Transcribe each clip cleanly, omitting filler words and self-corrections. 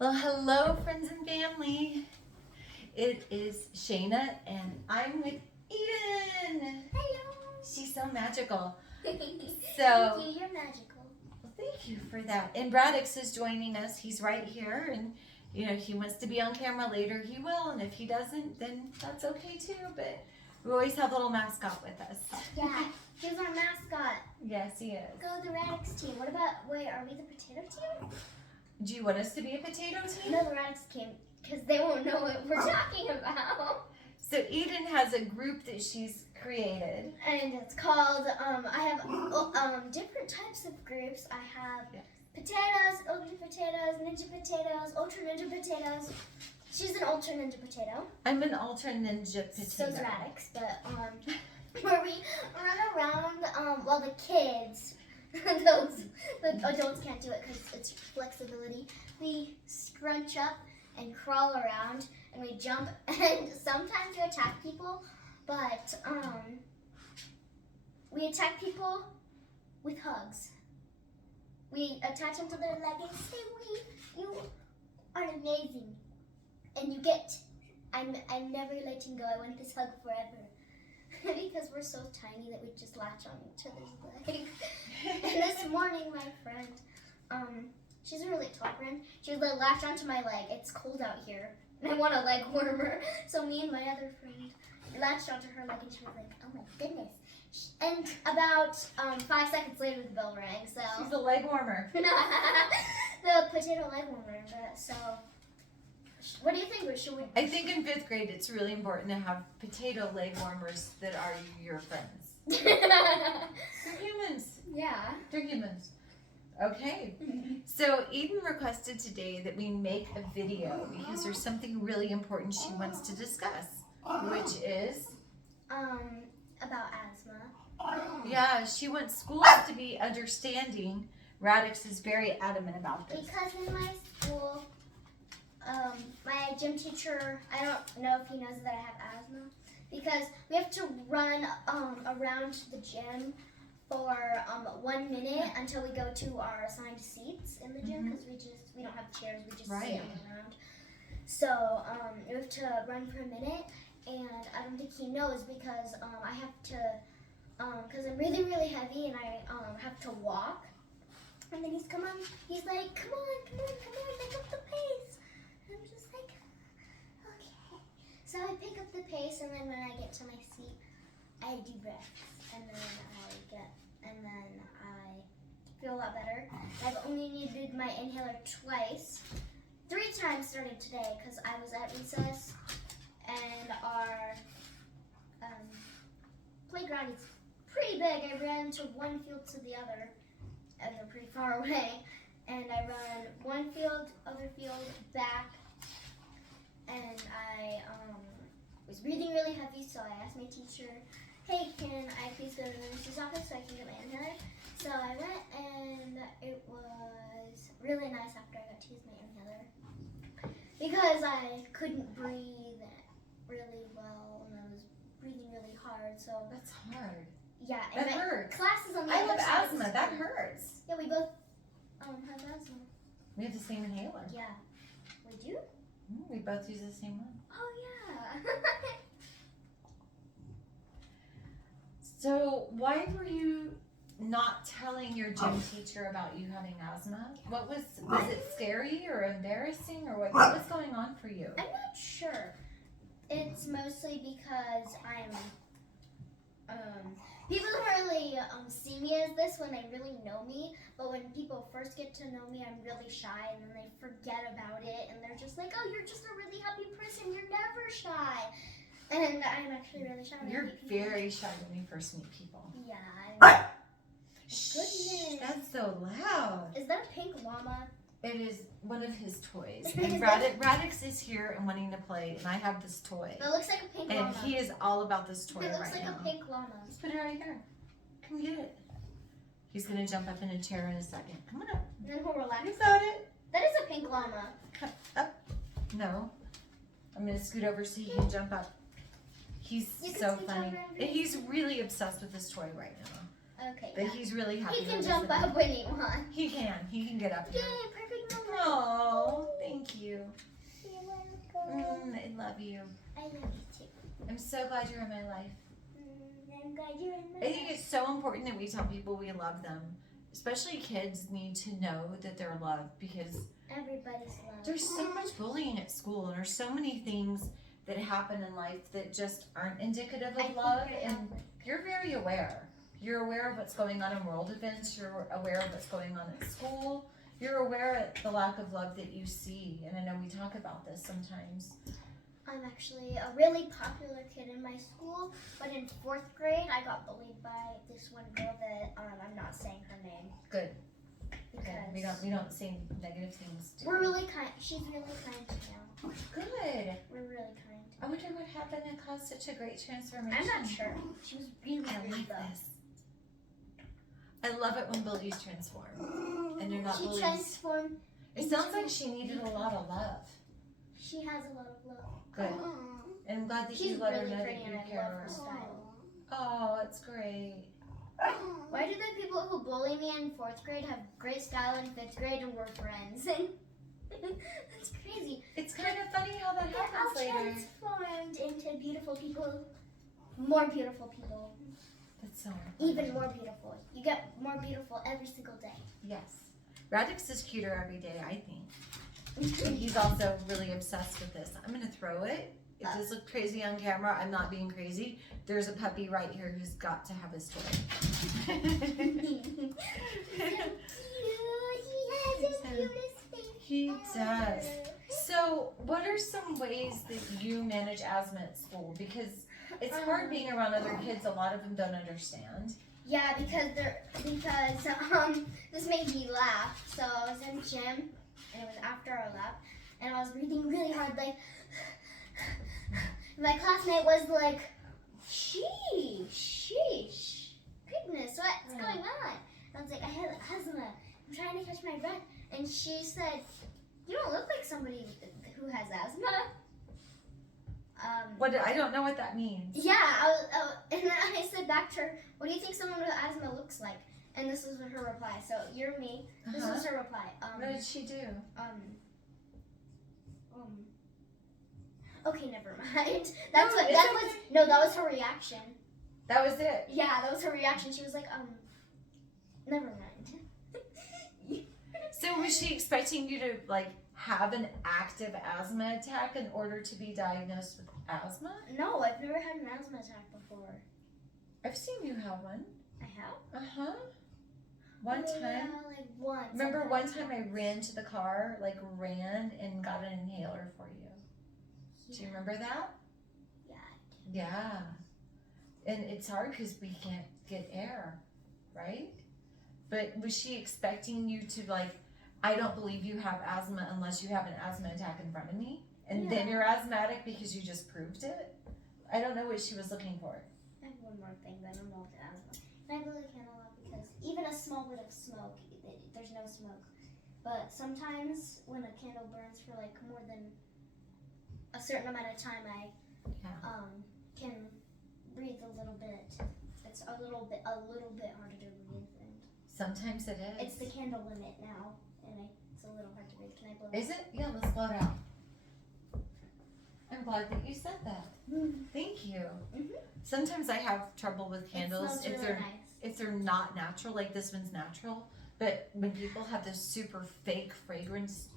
Well, hello, friends and family. It is Shayna, and I'm with Eden. Hello. She's so magical. Thank you, you're magical. Well, thank you for that. And Braddox is joining us. He's right here, and if he wants to be on camera later, he will. And if he doesn't, then that's okay too. But we always have a little mascot with us. Yeah, he's our mascot. Yes, he is. Go the Radix team. What about, wait, are we the potato team? Do you want us to be a potato team? No, the Radix team, because they won't know what we're talking about. So Eden has a group that she's created. And it's called, I have different types of groups. I have potatoes, ugly potatoes, ninja potatoes, ultra ninja potatoes. She's an ultra ninja potato. I'm an ultra ninja potato. So's Radix, but where we run around, well, the kids, the adults can't do it because it's flexibility. We scrunch up and crawl around, and we jump, and sometimes we attack people, but we attack people with hugs. We attach them to their leg and say, you are amazing, and you get, I'm never letting go, I want this hug forever. Because we're so tiny that we just latch on each other's leg. And this morning, my friend, she's a really tall friend, she was like, latch onto my leg. It's cold out here, and I want a leg warmer. So me and my other friend latched onto her leg, and she was like, oh my goodness. And about 5 seconds later, the bell rang. So she's a leg warmer. The potato leg warmer. So. What do you think? Should we? I think in 5th grade it's really important to have potato leg warmers that are your friends. They're humans. Yeah. They're humans. Okay. So Eden requested today that we make a video because there's something really important she wants to discuss, which is about asthma. Yeah, she wants schools to be understanding. Radix is very adamant about this. Because in my school, my gym teacher, I don't know if he knows that I have asthma, because we have to run around the gym for 1 minute until we go to our assigned seats in the gym, because we don't have chairs, we just sit around. So we have to run for a minute, and I don't think he knows because I have to, because I'm really, really heavy and I have to walk. And then he's like, come on, pick up the pace. I'm just like, okay. So I pick up the pace, and then when I get to my seat, I do breaths, and then I feel a lot better. I've only needed my inhaler twice. 3 times started today because I was at recess, and our playground is pretty big. I ran to one field to the other, and they're pretty far away. And I run one field, other field, back, and I was breathing really heavy, so I asked my teacher, hey, can I please go to the nurse's office so I can get my inhaler? So I went, and it was really nice after I got to use my inhaler, because I couldn't breathe really well, and I was breathing really hard, so. That's hard. Yeah. That hurts. Classes on the I other have side. asthma. That hurts. Yeah, we both have asthma. We have the same inhaler. Yeah. We do? We both use the same one. Oh, yeah. So why were you not telling your gym teacher about you having asthma? Was it scary or embarrassing, or what was going on for you? I'm not sure. It's mostly because people don't really see me as this when they really know me, but when people first get to know me, I'm really shy, and then they forget about it, and they're just like, oh, you're just a really happy person, you're never shy. And I'm actually really shy. You're very shy when you first meet people. Yeah. Shh, that's so loud. Is that a pink llama? It is one of his toys. And Radix is here and wanting to play, and I have this toy. It looks like a pink llama. And he is all about this toy right now. It looks like a pink llama. Let's put it right here. Come get it. He's going to jump up in a chair in a second. Come on up. And then we'll relax. You got it. That is a pink llama. Come up. No. I'm going to scoot over so he can jump up. He's so funny. And he's really obsessed with this toy right now. Okay. But he's really happy. He can jump up when he wants. He can. He can get up here. Yay, perfect moment. Oh, thank you. I love you too. I'm so glad you're in my life. I'm glad you're in my I think it's so important that we tell people we love them. Especially kids need to know that they're loved because everybody's loved. there's so much bullying at school and there's so many things that happen in life that just aren't indicative of love, and you're very aware. You're aware of what's going on in world events, you're aware of what's going on at school, you're aware of the lack of love that you see, and I know we talk about this sometimes. I'm actually a really popular kid in my school, but in 4th grade I got bullied by this one girl that I'm not saying her name. Good. Because We don't say negative things. we're really kind. She's really kind now. Good. We're really kind. I wonder what happened that caused such a great transformation. I'm not sure. She was really I rude like though. this. I love it when bullies transform and they're not She bullies. transformed. It sounds like she needed a lot of love. She has a lot of love. Good. And I'm glad that She's you let her really know that pretty you and I care love of her her. style. Oh, that's great. Why do the people who bully me in 4th grade have great style in 5th grade and we're friends? That's crazy. It's kind of funny how that They're happens all later. transformed into beautiful people. More beautiful people. That's so Even more beautiful. You get more beautiful every single day. Yes. Radix is cuter every day, I think. And he's also really obsessed with this. I'm going to throw it. It does look crazy on camera. I'm not being crazy. There's a puppy right here who's got to have his toy. He does. So, what are some ways that you manage asthma at school? Because it's hard being around other kids. A lot of them don't understand. Yeah, because this made me laugh. So I was in gym, and it was after our lab, and I was breathing really hard, like. My classmate was like, sheesh, goodness, what's going on? I was like, I have asthma. I'm trying to catch my breath. And she said, you don't look like somebody who has asthma. I don't know what that means. Yeah, and then I said back to her, what do you think someone with asthma looks like? And this was her reply. So you're me. This was her reply. What did she do? Okay, never mind. No, That was her reaction. That was it. Yeah, that was her reaction. She was like, never mind. So was she expecting you to have an active asthma attack in order to be diagnosed with asthma? No, I've never had an asthma attack before. I've seen you have one. I have? Uh-huh. One time. Yeah, like once. Remember one time I ran to the car, ran and got an inhaler for you. Yeah. Do you remember that? Yeah. Yeah. And it's hard because we can't get air, right? But was she expecting you to I don't believe you have asthma unless you have an asthma attack in front of me? And then you're asthmatic because you just proved it? I don't know what she was looking for. I have one more thing, but I don't know if the asthma. And I really can't allow because even a small bit of smoke, there's no smoke. But sometimes when a candle burns for more than a certain amount of time, I can breathe a little bit. It's a little bit harder to breathe. And Sometimes it is. it's the candle limit now, and it's a little hard to breathe. Can I blow it? Is it? Yeah, let's blow it out. I'm glad that you said that. Thank you. Mhm. Sometimes I have trouble with candles It smells if really nice. they're not natural, like this one's natural. But when people have this super fake fragrance,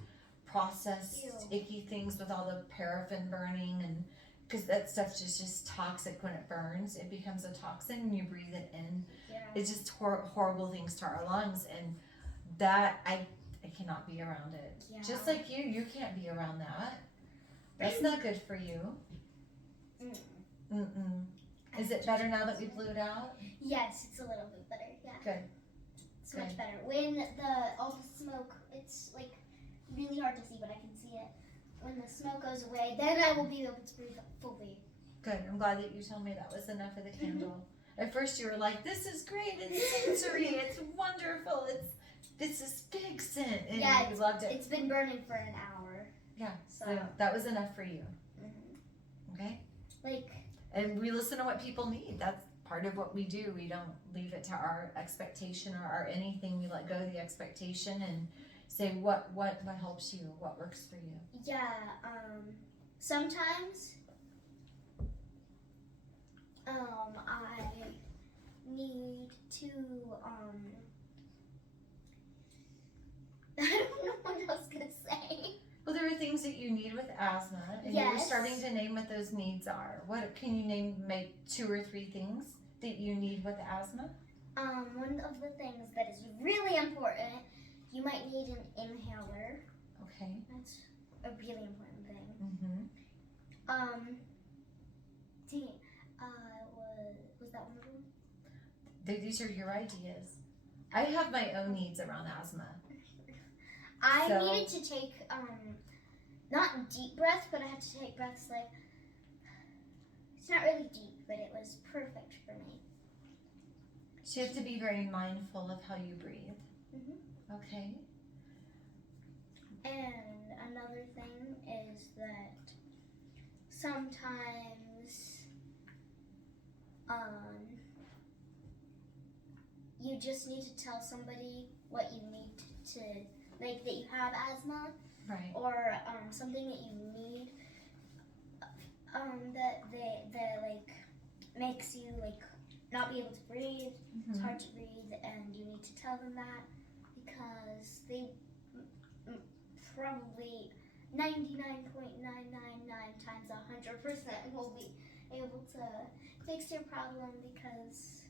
processed, Ew. icky things with all the paraffin burning, and because that stuff's just toxic when it burns, it becomes a toxin and you breathe it in. Yeah. It's just horrible things to our lungs, and that I cannot be around it. Yeah. Just like you can't be around that. That's not good for you. Mm-mm. Is it better now that we blew it out? Yes, it's a little bit better. Yeah. Good. It's much better. When all the smoke, it's really hard to see, but I can see it. When the smoke goes away, then I will be able to breathe fully. Good. I'm glad that you told me that was enough of the candle. At first you were like, this is great, it's sensory, it's wonderful, this is big scent, and you loved it. It's been burning for an hour. Yeah, So so that was enough for you. Okay? And we listen to what people need. That's part of what we do. We don't leave it to our expectation or our anything. We let go of the expectation and say what helps you, what works for you. Yeah, sometimes I need to I don't know what I was gonna say. Well, there are things that you need with asthma, and you were starting to name what those needs are. What can you name? Make 2 or 3 things that you need with asthma. One of the things that is really important, you might need an inhaler. Okay. That's a really important thing. Mm-hmm. Was that one of them? These are your ideas. I have my own needs around asthma. I needed to take not deep breaths, but I had to take breaths like, it's not really deep, but it was perfect for me. So you have to be very mindful of how you breathe. Mm-hmm. Okay. And another thing is that sometimes you just need to tell somebody what you need to, like, that you have asthma. Right. Or something that you need that like makes you like not be able to breathe. Mm-hmm. It's hard to breathe, and you need to tell them that because they probably 99.999 times 100% will be able to fix your problem because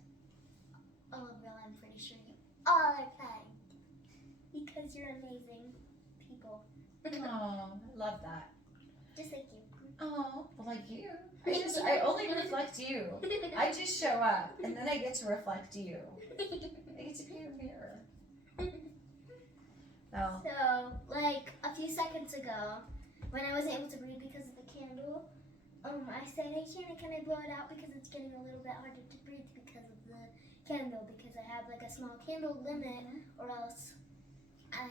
oh well, I'm pretty sure you all are kind because you're amazing people. Oh, I love that. Just like you. Oh, well, like you. I only reflect you. I just show up, and then I get to reflect you. I get to be your mirror. Oh. So, like a few seconds ago, when I wasn't able to breathe because of the candle, I said, "Hey, can I blow it out because it's getting a little bit harder to breathe because of the candle because I have like a small candle limit, or else I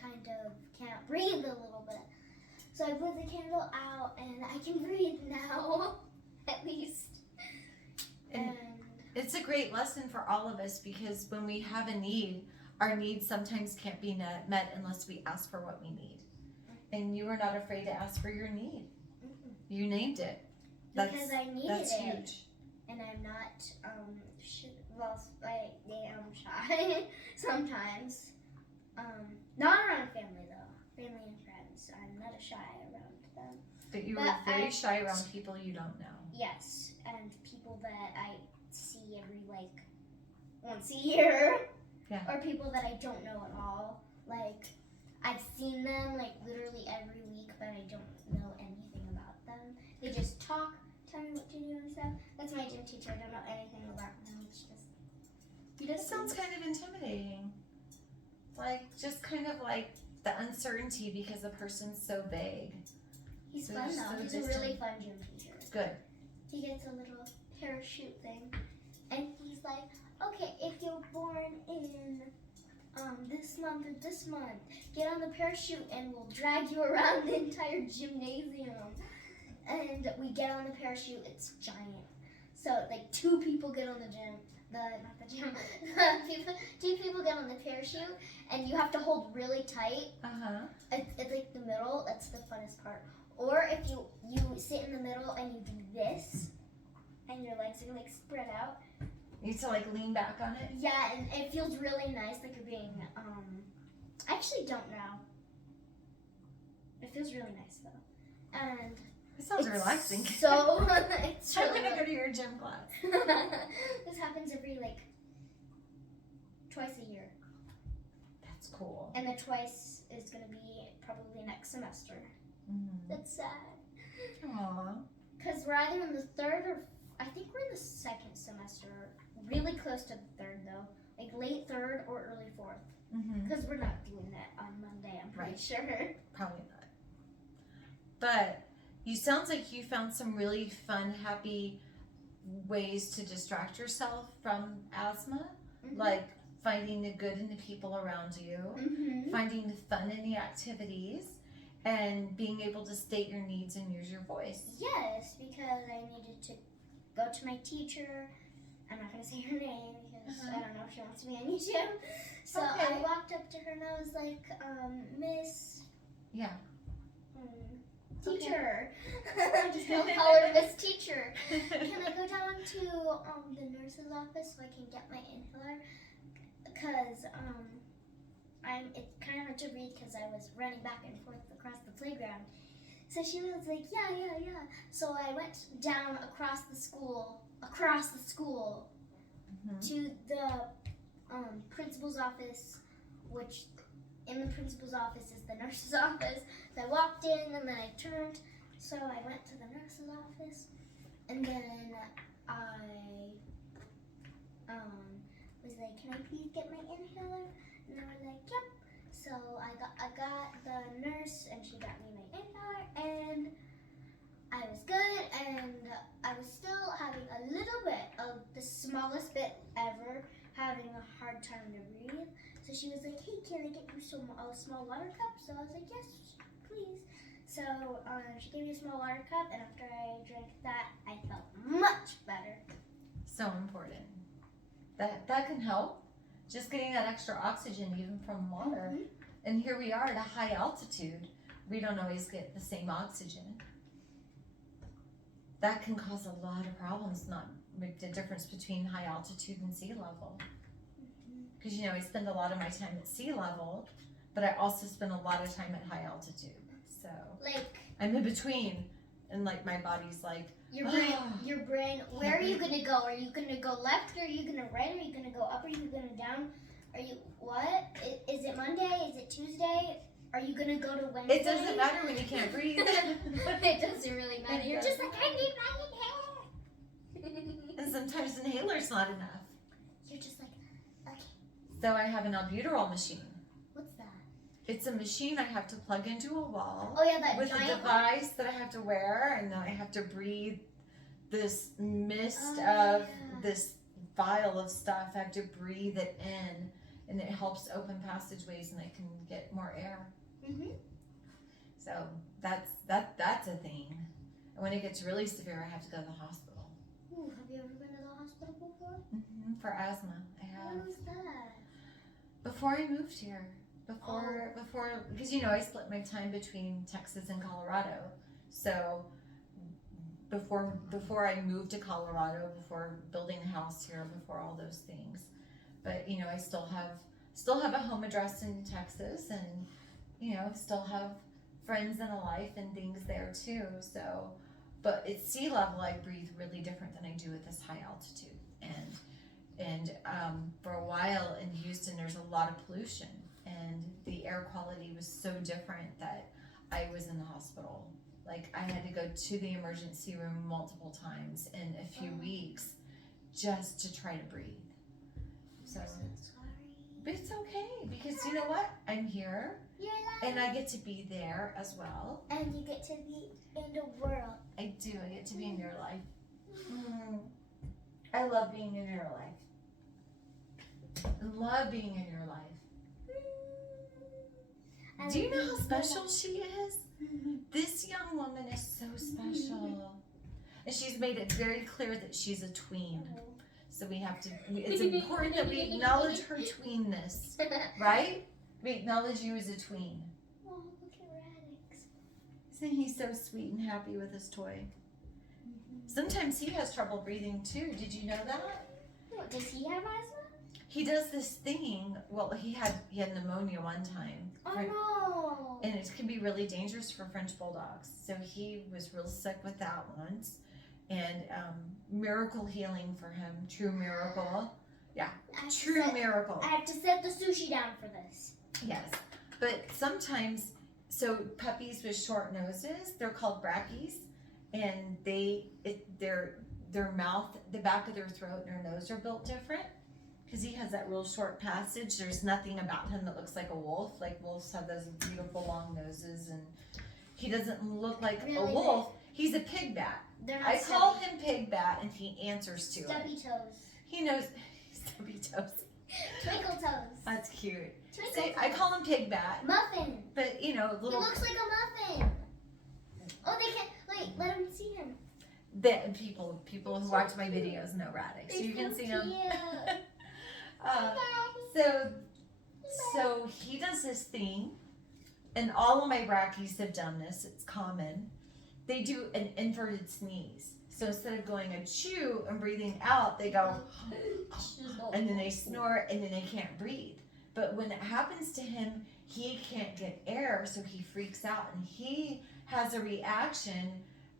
kind of can't breathe a little bit." So I blew the candle out, and I can breathe now, at least. And it's a great lesson for all of us because when we have a need, our needs sometimes can't be met unless we ask for what we need. And you were not afraid to ask for your need. Mm-mm. You named it. Because I needed that's it. huge. And I'm not, I am shy sometimes. Not around family though. Family and friends. I'm not shy around them. But you were very shy around people you don't know. Yes, and people that I see every like once a year. Yeah. Or people that I don't know at all. Like I've seen them like literally every week, but I don't know anything about them. They just talk, tell me what to do and stuff. That's my gym teacher. I don't know anything about him. It's just It sounds kind of intimidating. Like just kind of like the uncertainty because the person's so vague. He's So fun just though. so He's distant. a really fun gym teacher. Good. He gets a little parachute thing, and he's like, "Okay, if you're born in this month or this month, get on the parachute and we'll drag you around the entire gymnasium." And we get on the parachute. It's giant. So like 2 people get on the gym. Two people get on the parachute, and you have to hold really tight. It's like the middle. That's the funnest part. Or if you sit in the middle and you do this, and your legs are like spread out. You need to like lean back on it. Yeah, and it feels really nice, like you're being. I actually don't know. It feels really nice though, and. It sounds relaxing. So it's I'm really gonna go to your gym class. This happens every like twice a year. That's cool. And the twice is gonna be probably next semester. Mm-hmm. That's sad. Aww. Cause we're either in the 3rd or I think we're in the 2nd semester. Really close to the 3rd though, like late 3rd or early 4th. Mm-hmm. Cause we're not doing that on Monday. I'm pretty sure. Probably not. But you sounds like you found some really fun, happy ways to distract yourself from asthma, Mm-hmm. like finding the good in the people around you, Mm-hmm. finding the fun in the activities, and being able to state your needs and use your voice. Yes, because I needed to go to my teacher. I'm not going to say her name because I don't know if she wants me on YouTube. So Okay. I walked up to her and I was like, Miss. Yeah. Teacher. I'm just gonna call her Miss Teacher. Can I go down to the nurse's office so I can get my inhaler? Because it's kind of hard to breathe because I was running back and forth across the playground. So she was like, yeah. So I went down across the school to the principal's office, which in the principal's office is the nurse's office. So I walked in and then I turned. So I went to the nurse's office and then I was like, can I please get my inhaler? And they were like, yep. So I got the nurse and she got me my inhaler and I was good, and I was still having a little bit of the smallest bit ever, having a hard time to breathe. So she was like, hey, can I get you a small water cup? So I was like, yes, please. So she gave me a small water cup, and after I drank that, I felt much better. So important. That can help. Just getting that extra oxygen even from water. Mm-hmm. And here we are at a high altitude. We don't always get the same oxygen. That can cause a lot of problems, not make the difference between high altitude and sea level. Because I spend a lot of my time at sea level, but I also spend a lot of time at high altitude. So I'm in between, and my body's like, your brain, where are you gonna go? Are you gonna go left, or are you gonna right? Are you gonna go up, or are you gonna down? Are you what? Is it Monday? Is it Tuesday? Are you gonna go to Wednesday? It doesn't matter when you can't breathe. It doesn't really matter. You're just like, I need my inhaler. And sometimes inhaler's not enough. You're just like, okay. So I have an albuterol machine. What's that? It's a machine I have to plug into a wall. Oh yeah, that with giant a device that I have to wear, and then I have to breathe this mist this vial of stuff. I have to breathe it in, and it helps open passageways, and I can get more air. Mm-hmm. So that's a thing. And when it gets really severe, I have to go to the hospital. Ooh, have you ever been to the hospital before? Mm-hmm. For asthma, I have. When was that? Before I moved here. Before, because I split my time between Texas and Colorado. So before I moved to Colorado, before building a house here, before all those things, but I still have a home address in Texas, and still have friends and a life and things there too. So, but at sea level, I breathe really different than I do at this high altitude, and for a while in Houston, there's a lot of pollution. And the air quality was so different that I was in the hospital. I had to go to the emergency room multiple times in a few weeks just to try to breathe. So, I'm so sorry. But it's okay, because you know what? I'm here, and I get to be there as well. And you get to be in the world. I do. I get to be in your life. I love being in your life. I love being in your life. Do you know how special she is? This young woman is so special. And she's made it very clear that she's a tween. So it's important that we acknowledge her tweenness, right? We acknowledge you as a tween. Oh, look at Radix. Isn't he so sweet and happy with his toy? Sometimes he has trouble breathing too. Did you know that? Does he have asthma? He does this thing. Well, he had pneumonia one time. Oh no! And it can be really dangerous for French bulldogs. So he was real sick with that once. And miracle healing for him. True miracle. Yeah, true miracle. I have to set the sushi down for this. Yes. But sometimes, so puppies with short noses, they're called brackies. And their mouth, the back of their throat and their nose are built different. Because he has that real short passage. There's nothing about him that looks like a wolf. Wolves have those beautiful long noses, and he doesn't look like a wolf. He's a pigbat. I call him Pigbat, and he answers to Stubby it. toes. He knows. Stubby toes. Twinkle toes. That's cute. Twinkle toes. I call him Pigbat. Muffin. But little. He looks like a muffin. Oh, they can't. Wait, let him see him. People who watch my videos know Radix, so you can see him. So he does this thing and all of my brackies have done this, it's common, they do an inverted sneeze. So instead of going a chew and breathing out, they go, and then they snort, and then they can't breathe. But when it happens to him, he can't get air, so he freaks out, and he has a reaction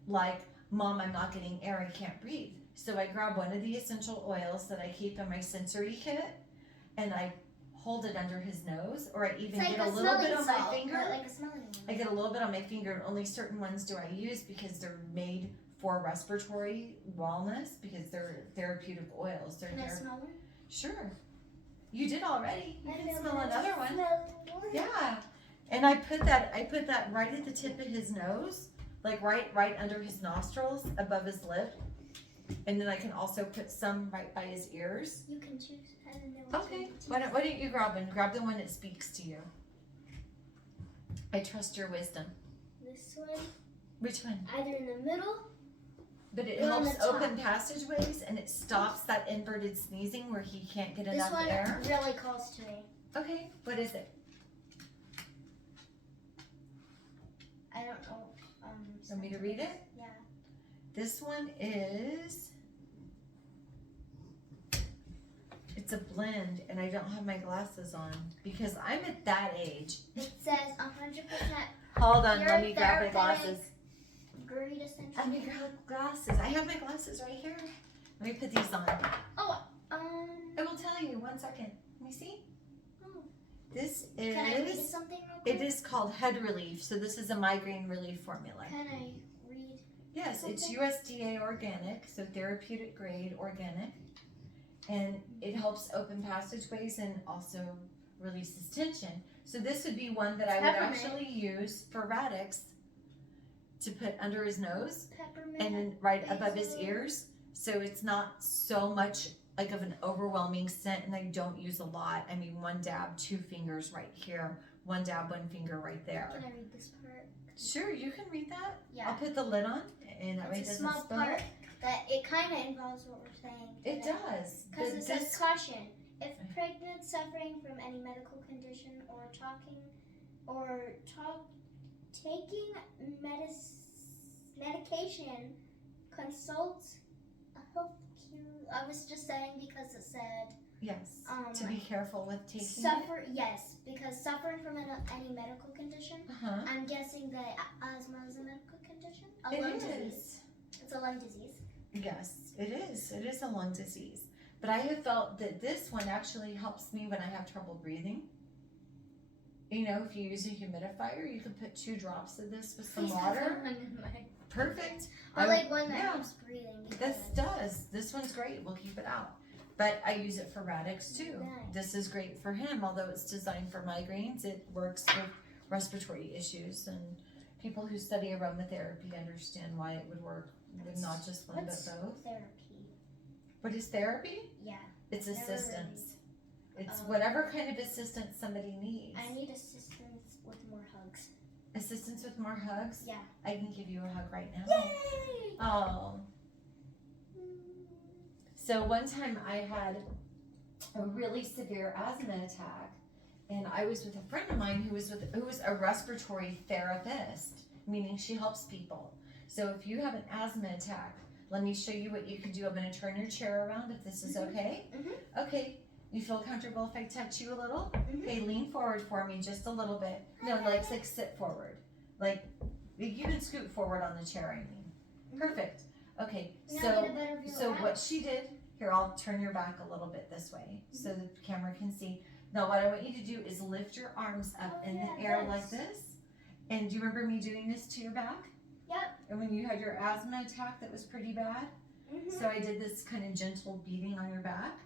like, Mom, I'm not getting air, I can't breathe. So I grab one of the essential oils that I keep in my sensory kit, and I hold it under his nose, or I even get a little bit on my finger. Like a smelling one. I get a little bit on my finger, and only certain ones do I use because they're made for respiratory wellness, because they're therapeutic oils. Can I smell one? Sure. You did already. You can smell another one. Smell Yeah. And I put that right at the tip of his nose, like right under his nostrils, above his lip. And then I can also put some right by his ears. You can choose. I don't know. Okay. Why don't you grab one? Grab the one that speaks to you. I trust your wisdom. This one. Which one? Either in the middle. But it Or on helps the top. open passageways, and it stops that inverted sneezing where he can't get enough air. This one really calls to me. Okay. What is it? I don't know. Want me to read it? Yeah. This one is. It's a blend, and I don't have my glasses on because I'm at that age. It says 100%. Hold on, Pure let me grab my therapeutic glasses. Great essential. Let me grab glasses. I have my glasses right here. Let me put these on. Oh, I will tell you. 1 second. Let me see. Oh. This Can I read is. something real quick? It is called Head Relief. So this is a migraine relief formula. Can I read? Yes, it's something? USDA organic, so therapeutic grade organic, and it helps open passageways and also releases tension. So this would be one that I would Peppermint. actually use for Radix to put under his nose Peppermint. and then right above his basil. ears, so it's not so much like of an overwhelming scent, and I don't use a lot. I mean, 1 dab, 2 fingers right here, 1 dab, 1 finger right there. Can I read this part? Sure, you can read that. Yeah. I'll put the lid on, and that way it It's a doesn't small spill. part that it kind of involves what we're saying. It does. Because But it says this- caution. If pregnant, suffering from any medical condition, or taking medication, consult a health care. I was just saying because it said Yes. To be careful with taking Yes, because suffering from any medical condition. it. Uh-huh. I'm guessing that asthma is a medical condition. A It lung is. disease. It's a lung disease. Yes, it is. It is a lung disease. But I have felt that this one actually helps me when I have trouble breathing. You know, if you use a humidifier, you can put 2 drops of this with some water. Perfect. I like one that yeah. helps breathing. This does. This one's great. We'll keep it out. But I use it for Radix too. Nice. This is great for him, although it's designed for migraines. It works with respiratory issues, and people who study aromatherapy understand why it would work with not just one What's but both. therapy? What is therapy? Yeah. It's Never assistance. It's Oh. whatever kind of assistance somebody needs. I need assistance with more hugs. Assistance with more hugs? Yeah. I can give you a hug right now. Yay! Oh. So one time I had a really severe asthma attack, and I was with a friend of mine who was a respiratory therapist, meaning she helps people. So if you have an asthma attack, let me show you what you can do. I'm going to turn your chair around if this is okay. Mhm. Okay. You feel comfortable if I touch you a little? Mhm. Okay, lean forward for me just a little bit. No, like sit forward. Like you can scoot forward on the chair, I mean. Perfect. Okay, Now so get a better view so of what she did, here I'll turn your back a little bit this way so the camera can see. Now what I want you to do is lift your arms up Oh, in yeah, the air this. like this. And do you remember me doing this to your back? Yep. And when you had your asthma attack that was pretty bad? Mhm. So I did this kind of gentle beating on your back.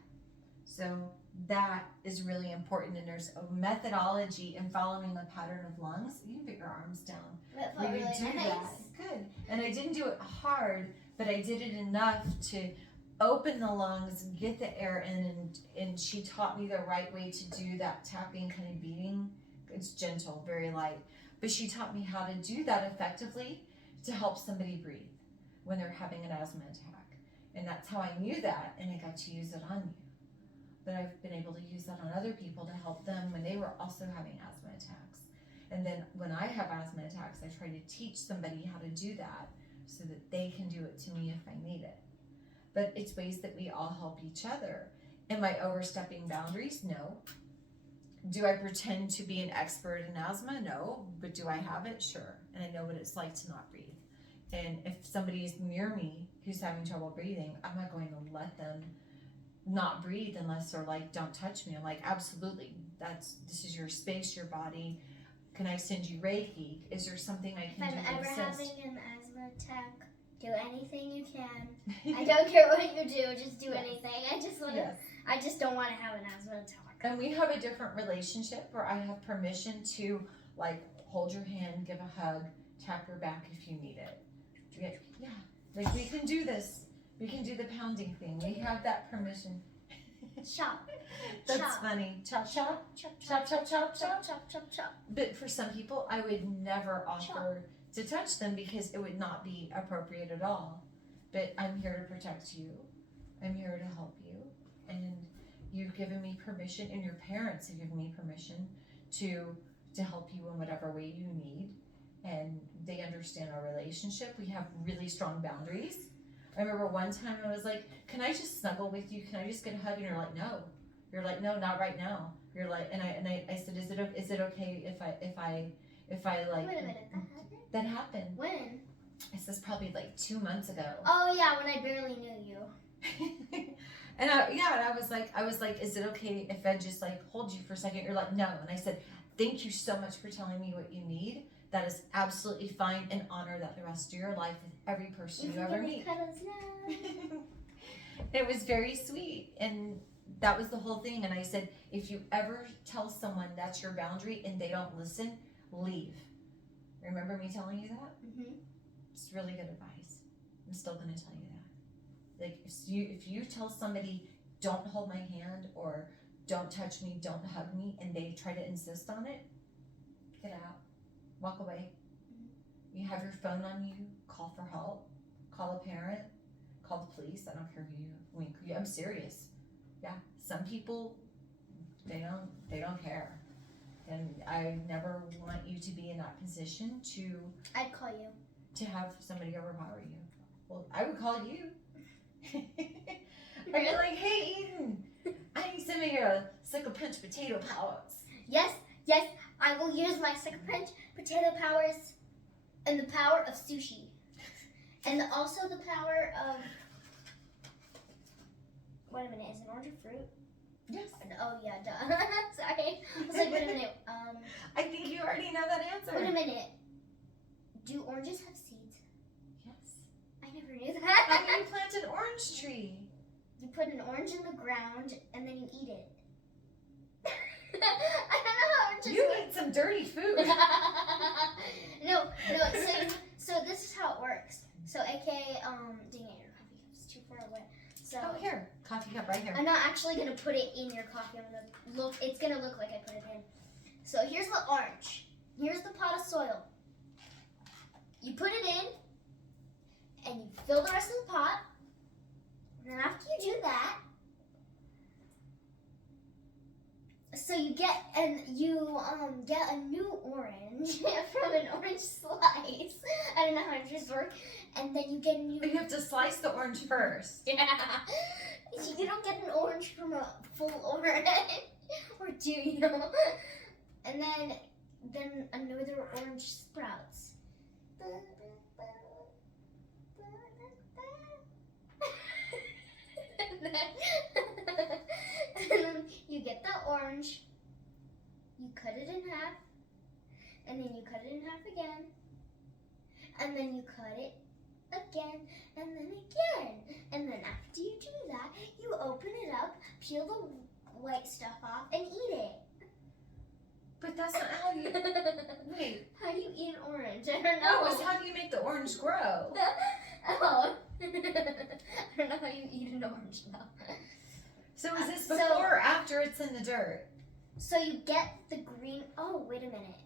So that is really important, and there's a methodology in following the pattern of lungs. You can put your arms down. That When felt you really do nice. that, good. And I didn't do it hard, but I did it enough to open the lungs, get the air in, and she taught me the right way to do that tapping kind of beating. It's gentle, very light. But she taught me how to do that effectively to help somebody breathe when they're having an asthma attack. And that's how I knew that, and I got to use it on you. But I've been able to use that on other people to help them when they were also having asthma attacks. And then when I have asthma attacks, I try to teach somebody how to do that so that they can do it to me if I need it. But it's ways that we all help each other. Am I overstepping boundaries? No. Do I pretend to be an expert in asthma? No. But do I have it? Sure. And I know what it's like to not breathe. And if somebody is near me who's having trouble breathing, I'm not going to let them not breathe unless they're like, don't touch me. I'm like, absolutely. This is your space, your body. Can I send you Reiki? Is there something I can do If to I'm ever assist? having an asthma attack, do anything you can. I don't care what you do, just do anything. I just don't want to have an asthma attack. And we have a different relationship where I have permission to like hold your hand, give a hug, tap your back if you need it. Yeah, like we can do this. We can do the pounding thing. We have that permission. Chop. That's chop. funny. Chop, chop. Chop, Chop, chop, chop, chop. chop, chop, chop. But for some people, I would never offer to touch them because it would not be appropriate at all. But I'm here to protect you. I'm here to help you. And you've given me permission, and your parents have given me permission to help you in whatever way you need. And they understand our relationship. We have really strong boundaries. I remember one time I was like, can I just snuggle with you? Can I just get a hug? And you're like, no. You're like, no, not right now. You're like, and I said, is it okay if I like? Wait a minute, that happened? That happened. When? This is probably like 2 months ago. Oh yeah, when I barely knew you. And I was like, is it okay if I just like hold you for a second? You're like, no. And I said, thank you so much for telling me what you need. That is absolutely fine, and honor that the rest of your life with every person you ever meet. It was very sweet, and that was the whole thing. And I said, if you ever tell someone that's your boundary and they don't listen, leave. Remember me telling you that? Mm-hmm. It's really good advice. I'm still going to tell you that. Like, if you tell somebody, don't hold my hand, or don't touch me, don't hug me, and they try to insist on it, get out. Walk away. You have your phone on you. Call for help. Call a parent. Call the police. I don't care who you. I mean, I'm serious. Yeah, some people, they don't care, and I never want you to be in that position to. I'd call you. To have somebody overpower you. Well, I would call you. Are you like, hey Eden, I need some of your sucker punch potato powers. Yes. I will use my sucker punch potato powers and the power of sushi. And also the power of... Wait a minute, is an orange a fruit? Yes. Oh yeah, duh. Sorry. I was like, wait a minute. I think you already know that answer. Wait a minute. Do oranges have seeds? Yes. I never knew How that. do you plant an orange tree? You put an orange in the ground and then you eat it. I don't know how oranges You work. eat some dirty food. No. So this is how it works. So, dang it, your coffee cup's too far away. So Oh, here, coffee cup right here. I'm not actually gonna put it in your coffee. It's gonna look like I put it in. So here's the orange. Here's the pot of soil. You put it in, and you fill the rest of the pot. And then after you do that, so you get a new orange from an orange slice. I don't know how oranges work. And then you get a new. You have to slice the orange first. Yeah. You don't get an orange from a full orange. Or do you? And then another orange sprouts. And then you get the orange, you cut it in half, and then you cut it in half again, and then you cut it again, and then again. And then after you do that, you open it up, peel the white stuff off, and eat it. But that's not how you. Wait. How do you eat an orange? I don't know. No, it's how do you make the orange grow? Oh. I don't know how you eat an orange now. So is this before or after it's in the dirt? So you get the green. Oh, wait a minute.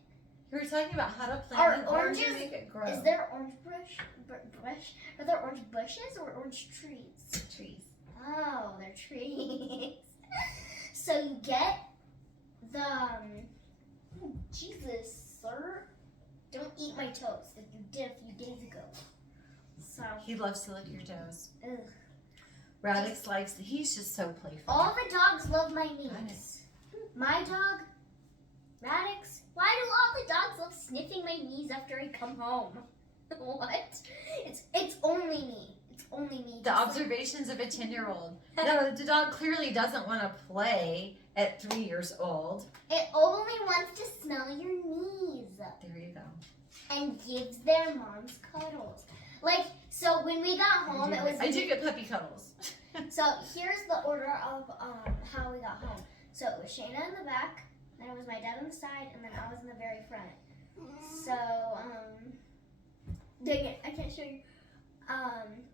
You were talking about how to plant Are an orange oranges- and make it grow. Is there orange bush? Are there orange bushes or orange trees? trees? Oh, they're trees. So you get the Jesus. sir, don't eat my toes like you did a few days ago. So, He loves to lick your toes. ugh. Radix likes, he's just so playful. All the dogs love my knees. Radix. My dog, Radix. Why do all the dogs love sniffing my knees after I come home? What? It's only me. It's only me. The observations of a 10-year-old. No, the dog clearly doesn't want to play at 3 years old. It only wants to smell your knees There you go. and gives their moms cuddles. Like, so when we got home, it was. I do get puppy cuddles. So here's the order of how we got home. So it was Shayna in the back, then it was my dad on the side, and then I was in the very front. So dang it, I can't show you.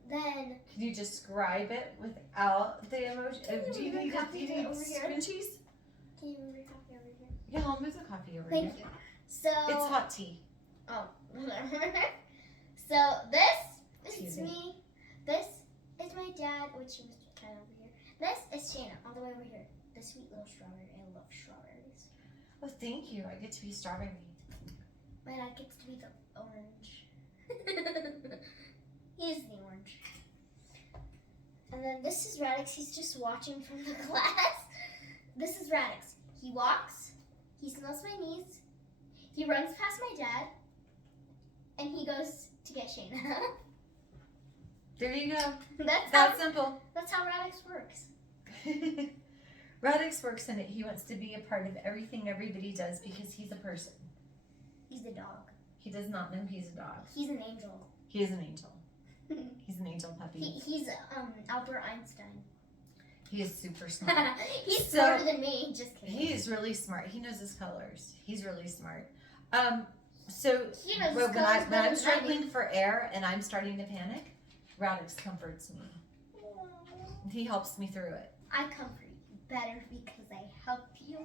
Then Can you describe it without the emoji? Do you need Copy it over here. scrunchies? can you move your coffee over here? Yeah, I'll move the coffee over Thank here. you. So It's hot tea. oh, whatever. So this is Excuse me. me. This is my dad, which is kind of over here. This is Shayna, all the way over here. The sweet little strawberry. I love strawberries. Oh, thank you. I get to be strawberry. My dad gets to be the orange. He's the orange. And then this is Radix. He's just watching from the glass. This is Radix. He walks. He smells my knees. He runs past my dad. And he goes to get Shayna. There you go. That's That simple. how Radix works. Radix works in it. He wants to be a part of everything everybody does because he's a person. He's a dog. He does not know he's a dog. He's an angel. He is an angel. He's an angel puppy. He's Albert Einstein. He is super smart. He's So- smarter than me. Just kidding. He is really smart. He knows his colors. He's really smart. So He knows his when colors I'm better than I do. struggling for air and I'm starting to panic, Radix comforts me. He helps me through it. I comfort you better because I help you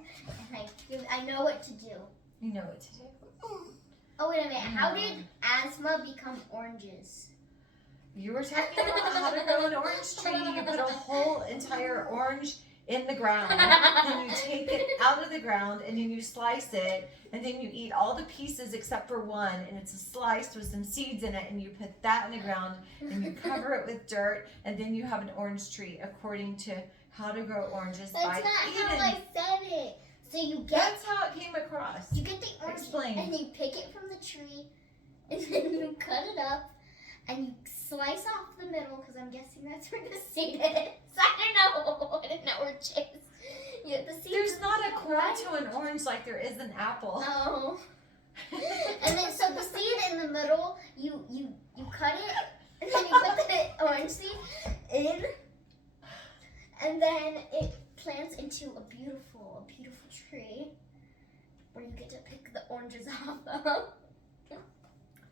and I know what to do. You know what to do. Oh wait a minute. How did asthma become oranges? You were talking about how to grow an orange tree. You put a whole entire orange in the ground. Then you take it out of the ground and then you slice it. And then you eat all the pieces except for one. And it's a slice with some seeds in it. And you put that in the ground and you cover it with dirt. And then you have an orange tree according to how to grow oranges That's by not how Eden. I said it. So you get That's how it came across. the orange Explain. and you pick it from the tree and then you cut it up and you slice off the middle because I'm guessing that's where the seed is. I don't know. I didn't know oranges. Yeah, the seed. There's not a core to an orange like there is an apple. Oh. And then so the seed in the middle, you cut it and then you put the orange seed in, and then it plants into a beautiful tree where you get to pick the oranges off of.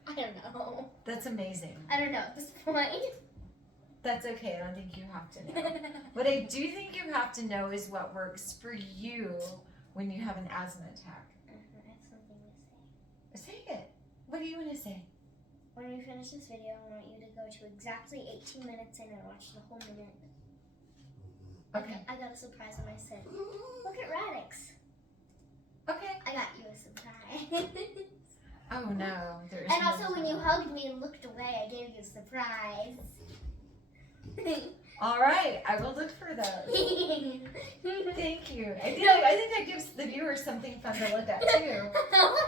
I don't know. That's amazing. I don't know at this point. That's okay. I don't think you have to know. What I do think you have to know is what works for you when you have an asthma attack. I have something to say. Say it. What do you want to say? When we finish this video, I want you to go to exactly 18 minutes in and watch the whole minute. Okay. I got a surprise when I said, look at Radix. Okay. I got you a surprise. Oh no. There's And no also when you time. hugged me and looked away, I gave you a surprise. All right. I will look for those. Thank you. I think that gives the viewers something fun to look at too.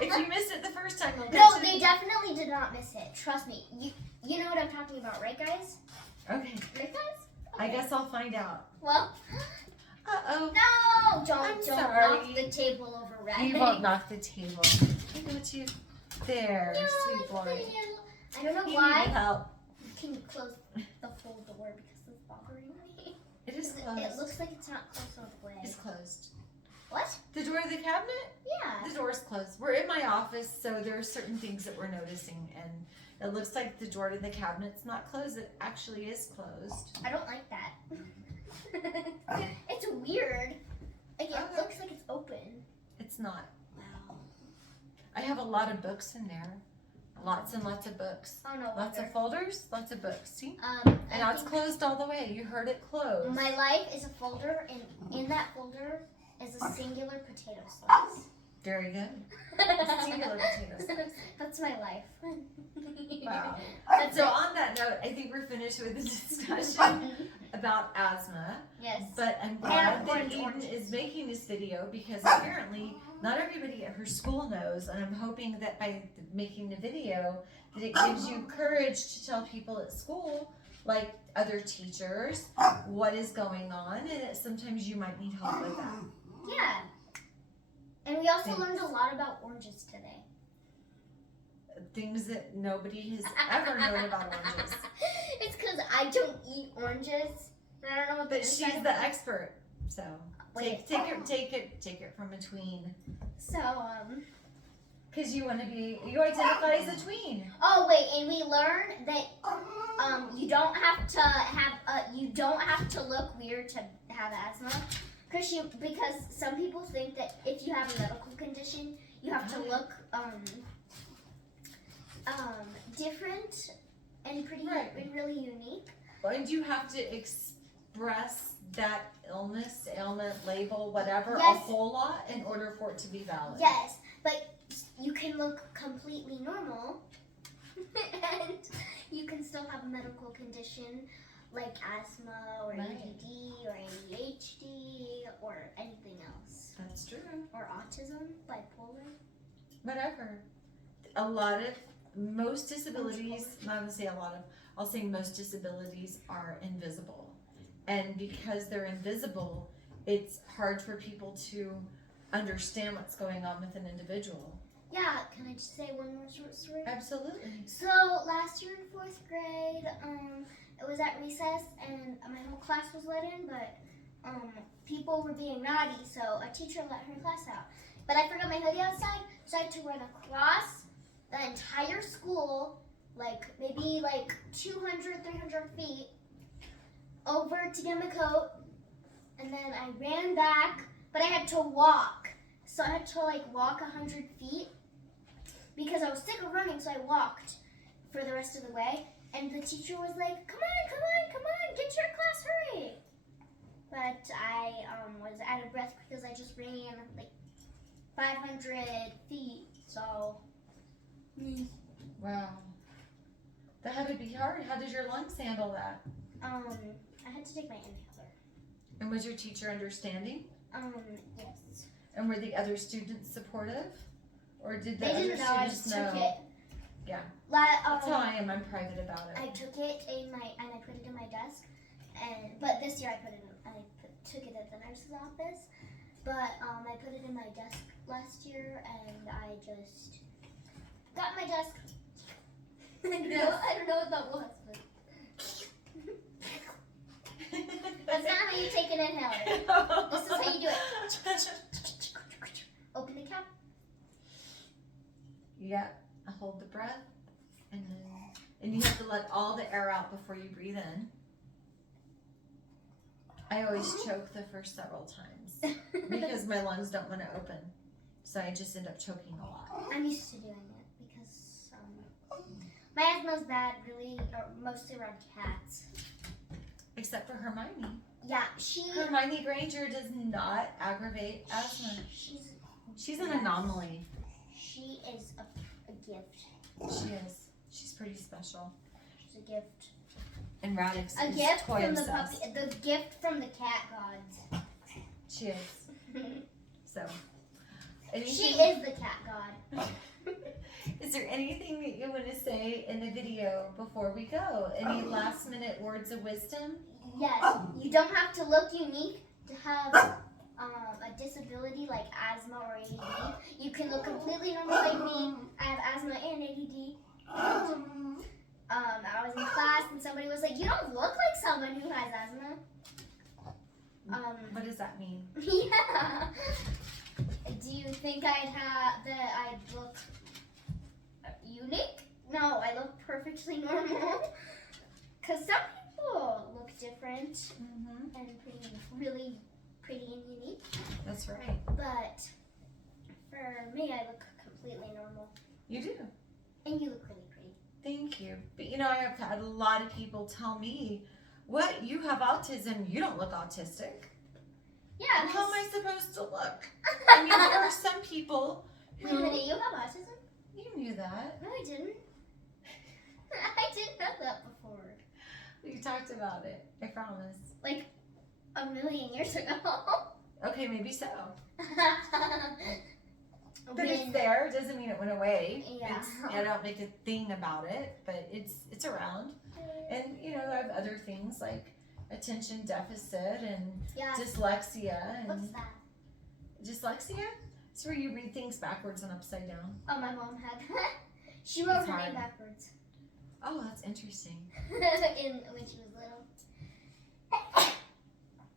If you missed it the first time, they'll No, catch they it. definitely did not miss it. Trust me. You know what I'm talking about, right guys? Okay. Right guys? I guess I'll find out. Well, Uh-oh. no! Don't I'm knock sorry. the table over, Radix. You won't knock the table. I got you. There, No, sweet boy. I don't know You why. need help. Can you close the whole door because it's bothering me? It is It closed. looks like it's not closed all the way. It's closed. What? The door of the cabinet? Yeah. The door's closed. We're in my office, so there are certain things that we're noticing, and it looks like the door to the cabinet's not closed. It actually is closed. I don't like that. It's weird. Like it Okay. looks like it's open. It's not. Wow. I have a lot of books in there. Lots and lots of books. Oh no. Lots wonder. of folders, lots of books. See? And And now it's closed all the way. You heard it close. my life is a folder, and in that folder is a singular potato slice. Very good. Singular potatoes. That's my life. Wow. That's So it. on that note, I think we're finished with the discussion about asthma. Yes. But I'm glad that orange, Eden orange. is making this video because apparently not everybody at her school knows, and I'm hoping that by making the video that it gives you courage to tell people at school, like other teachers, what is going on, and that sometimes you might need help with that. Yeah. And we also Thanks. learned a lot about oranges today. Things that nobody has ever known about oranges. It's because I don't eat oranges. And I don't know what the But she's inside of the it- expert, so Wait. take it from a tween. So, Because you identify as a tween. oh wait, and we learned that you don't have to look weird to have asthma. Because some people think that if you have a medical condition, you have to look different and pretty Right. and really unique. And you have to express that illness, ailment, label, whatever, a Yes. whole lot in order for it to be valid. Yes, but you can look completely normal, and you can still have a medical condition like asthma or Right. ADD or ADHD or anything else. That's true. Or autism, bipolar. Whatever. Most disabilities, not gonna say a lot of, I'll say most disabilities are invisible. And because they're invisible, it's hard for people to understand what's going on with an individual. Yeah, can I just say one more short story? Absolutely. So last year in 4th grade, it was at recess and my whole class was let in, but people were being naughty, so a teacher let her class out. But I forgot my hoodie outside, so I had to run across the entire school, maybe 200, 300 feet, over to get my coat, and then I ran back, but I had to walk. So I had to walk 100 feet because I was sick of running, so I walked for the rest of the way. And the teacher was like, come on, get to your class, hurry. But I was out of breath because I just ran 500 feet, so. Wow. That had to be hard. How did your lungs handle that? I had to take my inhaler. And was your teacher understanding? Yes. And were the other students supportive? Or did the They other didn't know, I students just know? took it. Yeah. That's That's how I am. I'm private about it. I took it and I put it in my desk, but this year I took it at the nurse's office. But I put it in my desk last year, and I just got my desk. I don't know what that was, but that's not how you take an inhaler. This is how you do it. Open the cap. Yeah. Hold the breath, and you have to let all the air out before you breathe in. I always choke the first several times because my lungs don't want to open, so I just end up choking a lot. I'm used to doing it because my asthma's bad, really, or mostly around cats. Except for Hermione. Yeah, Hermione Granger does not aggravate asthma. She's an anomaly. She is a gift. She is. She's pretty special. She's a gift. And Radix A is gift toy from the obsessed. puppy. The gift from the cat gods. She is. So. She is the cat god. Is there anything that you want to say in the video before we go? Any last minute words of wisdom? Yes, you don't have to look unique to have a disability like asthma or ADD. You can look completely normal like me. I have asthma and ADD. I was in class and somebody was like, "You don't look like someone who has asthma." What does that mean? Yeah. Do you think I'd look unique? No, I look perfectly normal. Cause some people look different Mm-hmm. and really pretty and unique. That's right. But for me, I look completely normal. You do. And you look really pretty. Thank you. But I have had a lot of people tell me, "What? You have autism? You don't look autistic." Yeah. How am I supposed to look? I mean, there are some people Wait a who... minute, you have autism? You knew that. No, I didn't. I didn't know that before. We talked about it. I promise. Like a million years ago. Okay, maybe so. But When- it's there. Doesn't mean it went away. Yeah. I don't make a thing about it, but it's around. And you know, I have other things like attention deficit and Yeah. dyslexia. What's And that? dyslexia? It's where you read things backwards and upside down. Oh, my mom had that. She wrote It's her hard. name backwards. Oh, that's interesting. When she was little.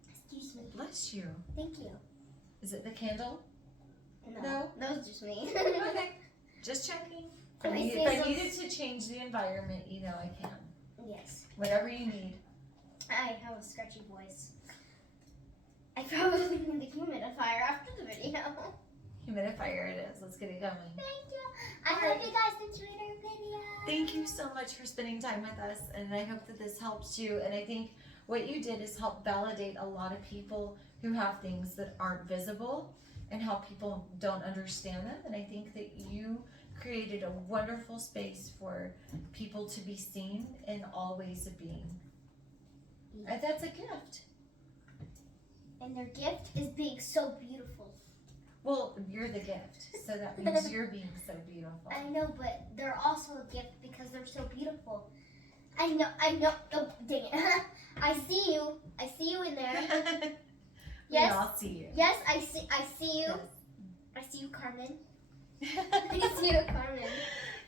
Excuse me. Bless you. Thank you. Is it the candle? No. That was just me. Okay. Just checking. If My I sizzles. needed to change the environment, you know I can. Yes. Whatever you need. I have a scratchy voice. I probably need a humidifier after the video. Humidifier it is. Let's get it going. Thank you. I hope you guys enjoyed our video. Thank you so much for spending time with us, and I hope that this helps you. And I think what you did is help validate a lot of people who have things that aren't visible and how people don't understand them. And I think that you created a wonderful space for people to be seen in all ways of being. And that's a gift. And their gift is being so beautiful. Well, you're the gift, so that means you're being so beautiful. I know, but they're also a gift because they're so beautiful. I know. Oh, dang it. I see you in there. We Yes. all see you. Yes, I see you. Yes. I see you, Carmen. I see you, Carmen.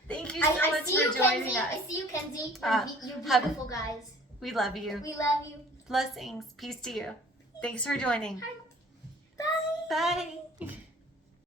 Thank you so I much see you, for joining Kenzie. us. I see you, Kenzie. You're have- beautiful, guys. We love you. We love you. Blessings. Peace to you. Thanks for joining. Bye. Bye.